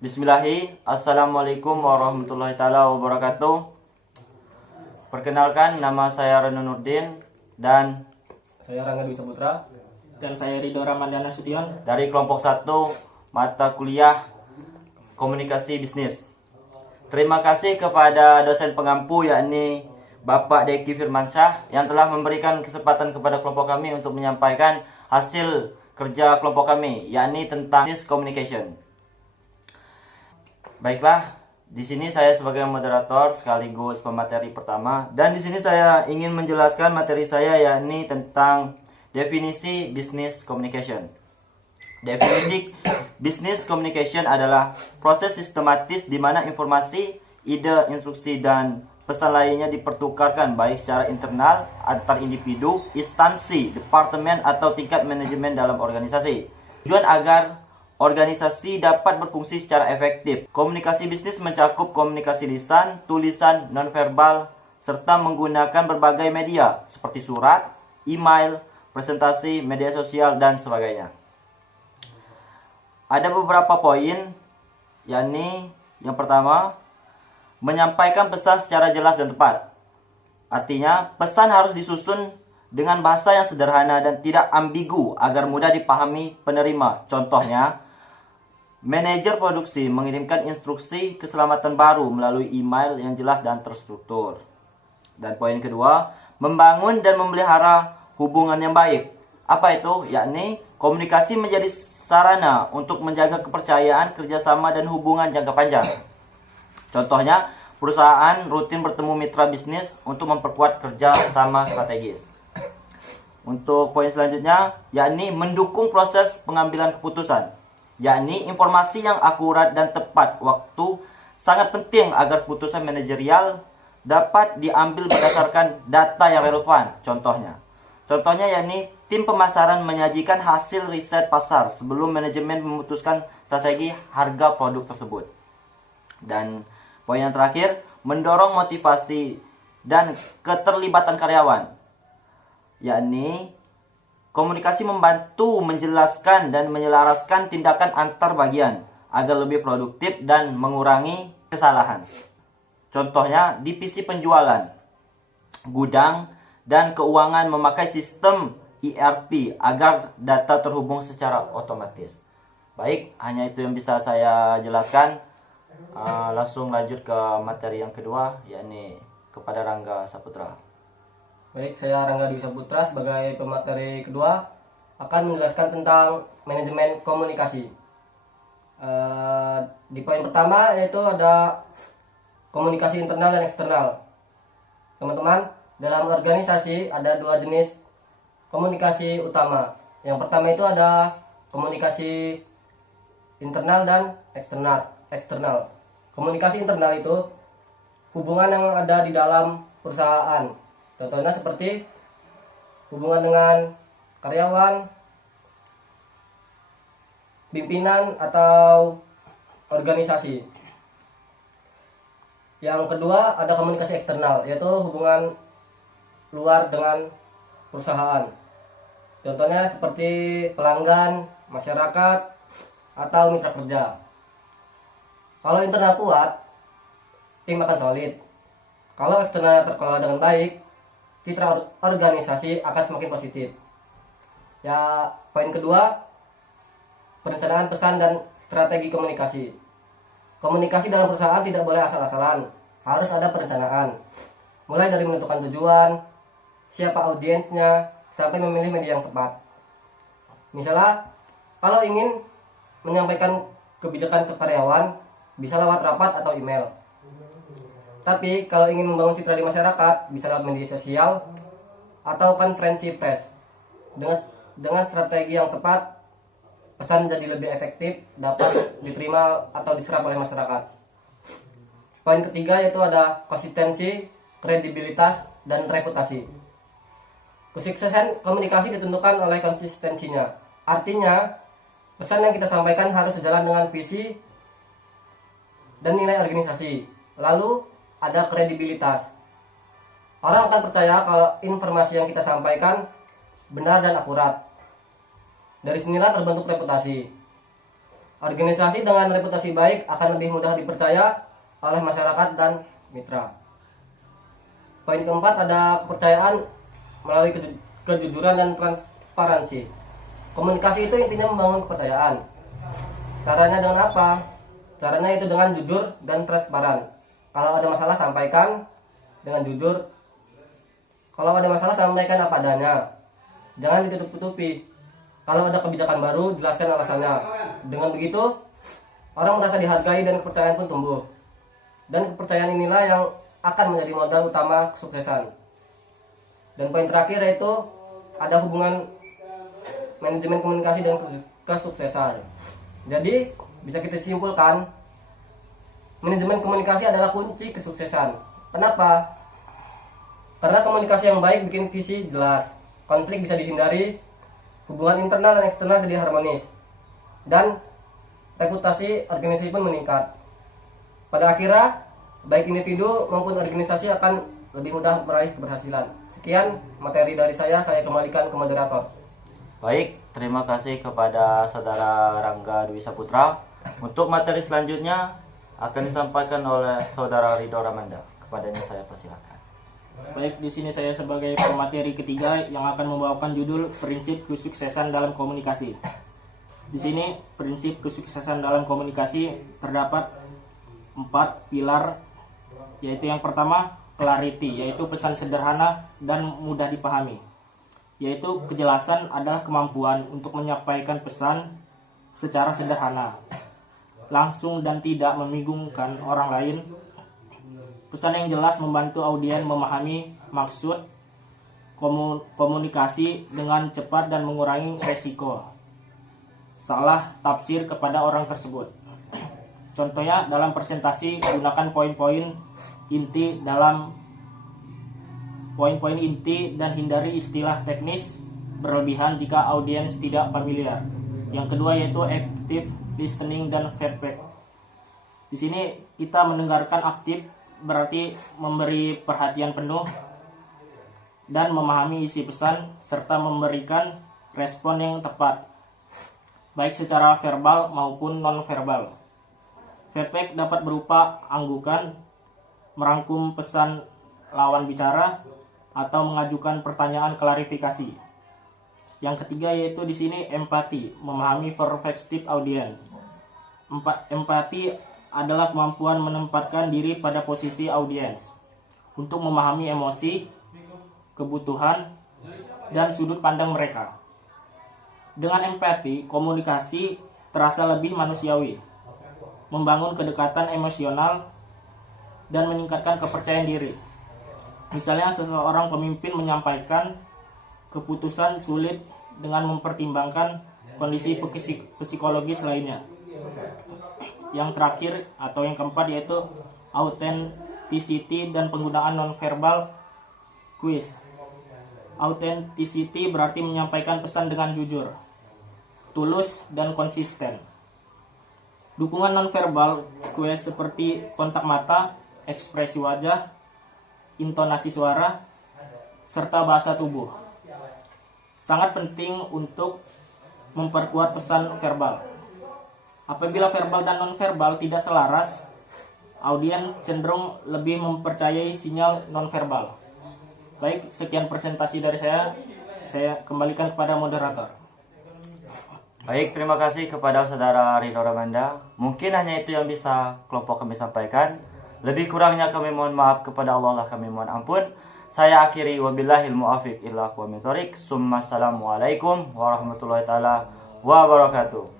Assalamualaikum warahmatullahi taala wabarakatuh. Perkenalkan, nama saya Renu Nurdin dan Saya Rangga Dwi Saputra. Dan saya Ridho Ramadhana Sution dari kelompok 1 mata kuliah Komunikasi Bisnis. Terima kasih kepada dosen pengampu yakni Bapak Deki Firmansyah yang telah memberikan kesempatan kepada kelompok kami untuk menyampaikan hasil kerja kelompok kami yakni tentang business communication. Baiklah, di sini saya sebagai moderator sekaligus pemateri pertama, dan di sini saya ingin menjelaskan materi saya yakni tentang definisi business communication. Definisi business communication adalah proses sistematis di mana informasi, ide, instruksi, dan pesan lainnya dipertukarkan baik secara internal, antar individu, instansi, departemen, atau tingkat manajemen dalam organisasi. Tujuan agar organisasi dapat berfungsi secara efektif. Komunikasi bisnis mencakup komunikasi lisan, tulisan, nonverbal, serta menggunakan berbagai media seperti surat, email, presentasi, media sosial, dan sebagainya. Ada beberapa poin, yakni yang pertama, menyampaikan pesan secara jelas dan tepat. Artinya, pesan harus disusun dengan bahasa yang sederhana dan tidak ambigu agar mudah dipahami penerima. Contohnya, manajer produksi mengirimkan instruksi keselamatan baru melalui email yang jelas dan terstruktur. Dan poin kedua, membangun dan memelihara hubungan yang baik. Apa itu? Yakni komunikasi menjadi sarana untuk menjaga kepercayaan, kerjasama, dan hubungan jangka panjang. Contohnya, perusahaan rutin bertemu mitra bisnis untuk memperkuat kerja sama strategis. Untuk poin selanjutnya, yakni mendukung proses pengambilan keputusan. Yakni informasi yang akurat dan tepat waktu sangat penting agar putusan manajerial dapat diambil berdasarkan data yang relevan. Contohnya yakni tim pemasaran menyajikan hasil riset pasar sebelum manajemen memutuskan strategi harga produk tersebut. Dan poin yang terakhir, mendorong motivasi dan keterlibatan karyawan. Yakni komunikasi membantu menjelaskan dan menyelaraskan tindakan antar bagian agar lebih produktif dan mengurangi kesalahan. Contohnya, divisi penjualan, gudang, dan keuangan memakai sistem ERP agar data terhubung secara otomatis. Baik, hanya itu yang bisa saya jelaskan. Langsung lanjut ke materi yang kedua, yakni kepada Rangga Saputra. Baik, saya Rangga Dwi Saputra sebagai pemateri kedua akan menjelaskan tentang manajemen komunikasi. Di poin pertama yaitu ada komunikasi internal dan eksternal. Teman-teman, dalam organisasi ada dua jenis komunikasi utama. Yang pertama itu ada komunikasi internal dan eksternal. Komunikasi internal itu hubungan yang ada di dalam perusahaan. Contohnya seperti hubungan dengan karyawan, pimpinan, atau organisasi. Yang kedua ada komunikasi eksternal, yaitu hubungan luar dengan perusahaan. Contohnya seperti pelanggan, masyarakat, atau mitra kerja. Kalau internal kuat, tim akan solid. Kalau eksternal terkelola dengan baik, citra organisasi akan semakin positif. Ya, poin kedua, perencanaan pesan dan strategi komunikasi. Komunikasi dalam perusahaan tidak boleh asal-asalan, harus ada perencanaan. Mulai dari menentukan tujuan, siapa audiensnya, sampai memilih media yang tepat. Misalnya, kalau ingin menyampaikan kebijakan ke karyawan, bisa lewat rapat atau email. Tapi kalau ingin membangun citra di masyarakat, bisa lewat media sosial atau konferensi pers. Dengan strategi yang tepat, pesan jadi lebih efektif, dapat diterima atau diserap oleh masyarakat. Poin ketiga yaitu ada konsistensi, kredibilitas, dan reputasi. Kesuksesan komunikasi ditentukan oleh konsistensinya. Artinya, pesan yang kita sampaikan harus sejalan dengan visi dan nilai organisasi. Lalu, ada kredibilitas. Orang akan percaya kalau informasi yang kita sampaikan benar dan akurat. Dari sinilah terbentuk reputasi. Organisasi dengan reputasi baik akan lebih mudah dipercaya oleh masyarakat dan mitra. Poin keempat ada kepercayaan melalui kejujuran dan transparansi. Komunikasi itu intinya membangun kepercayaan. Caranya dengan apa? Caranya itu dengan jujur dan transparan. Kalau ada masalah sampaikan dengan jujur. Kalau ada masalah sampaikan apa adanya. Jangan ditutup-tutupi. Kalau ada kebijakan baru jelaskan alasannya. Dengan begitu orang merasa dihargai dan kepercayaan pun tumbuh. Dan kepercayaan inilah yang akan menjadi modal utama kesuksesan. Dan poin terakhir yaitu ada hubungan manajemen komunikasi dan kesuksesan. Jadi bisa kita simpulkan manajemen komunikasi adalah kunci kesuksesan. Kenapa? Karena komunikasi yang baik bikin visi jelas, konflik bisa dihindari, hubungan internal dan eksternal jadi harmonis, dan reputasi organisasi pun meningkat. Pada akhirnya, baik individu maupun organisasi akan lebih mudah meraih keberhasilan. Sekian materi dari saya kembalikan ke moderator. Baik, terima kasih kepada Saudara Rangga Dwi Saputra. Untuk materi selanjutnya akan disampaikan oleh Saudara Ridho Ramanda. Kepadanya saya persilakan. Baik, di sini saya sebagai pemateri ketiga yang akan membawakan judul Prinsip Kesuksesan dalam Komunikasi. Di sini prinsip kesuksesan dalam komunikasi terdapat 4 pilar, yaitu yang pertama clarity, yaitu pesan sederhana dan mudah dipahami. Yaitu kejelasan adalah kemampuan untuk menyampaikan pesan secara sederhana, langsung dan tidak membingungkan orang lain. Pesan yang jelas membantu audiens memahami maksud komunikasi dengan cepat dan mengurangi resiko salah tafsir kepada orang tersebut. Contohnya dalam presentasi gunakan poin-poin inti dan hindari istilah teknis berlebihan jika audiens tidak familiar. Yang kedua yaitu active listening dan feedback. Di sini kita mendengarkan aktif berarti memberi perhatian penuh dan memahami isi pesan serta memberikan respon yang tepat, baik secara verbal maupun non-verbal. Feedback dapat berupa anggukan, merangkum pesan lawan bicara, atau mengajukan pertanyaan klarifikasi. Yang ketiga yaitu di sini empati, memahami perspektif audiens. Empati adalah kemampuan menempatkan diri pada posisi audiens untuk memahami emosi, kebutuhan, dan sudut pandang mereka. Dengan empati, komunikasi terasa lebih manusiawi, membangun kedekatan emosional, dan meningkatkan kepercayaan diri. Misalnya seseorang pemimpin menyampaikan keputusan sulit dengan mempertimbangkan kondisi psikologis lainnya. Yang terakhir atau yang keempat yaitu authenticity dan penggunaan nonverbal quiz. Authenticity berarti menyampaikan pesan dengan jujur, tulus, dan konsisten. Dukungan nonverbal quiz seperti kontak mata, ekspresi wajah, intonasi suara, serta bahasa tubuh sangat penting untuk memperkuat pesan verbal. Apabila verbal dan nonverbal tidak selaras, audiens cenderung lebih mempercayai sinyal nonverbal. Baik, sekian presentasi dari saya kembalikan kepada moderator. Baik, terima kasih kepada Saudara Ridho Ramanda. Mungkin hanya itu yang bisa kelompok kami sampaikan. Lebih kurangnya kami mohon maaf, kepada Allah lah kami mohon ampun. Saya akhiri, wabillahil muwaffiq ila aqwamit thoriq. Assalamualaikum warahmatullahi taala wabarakatuh.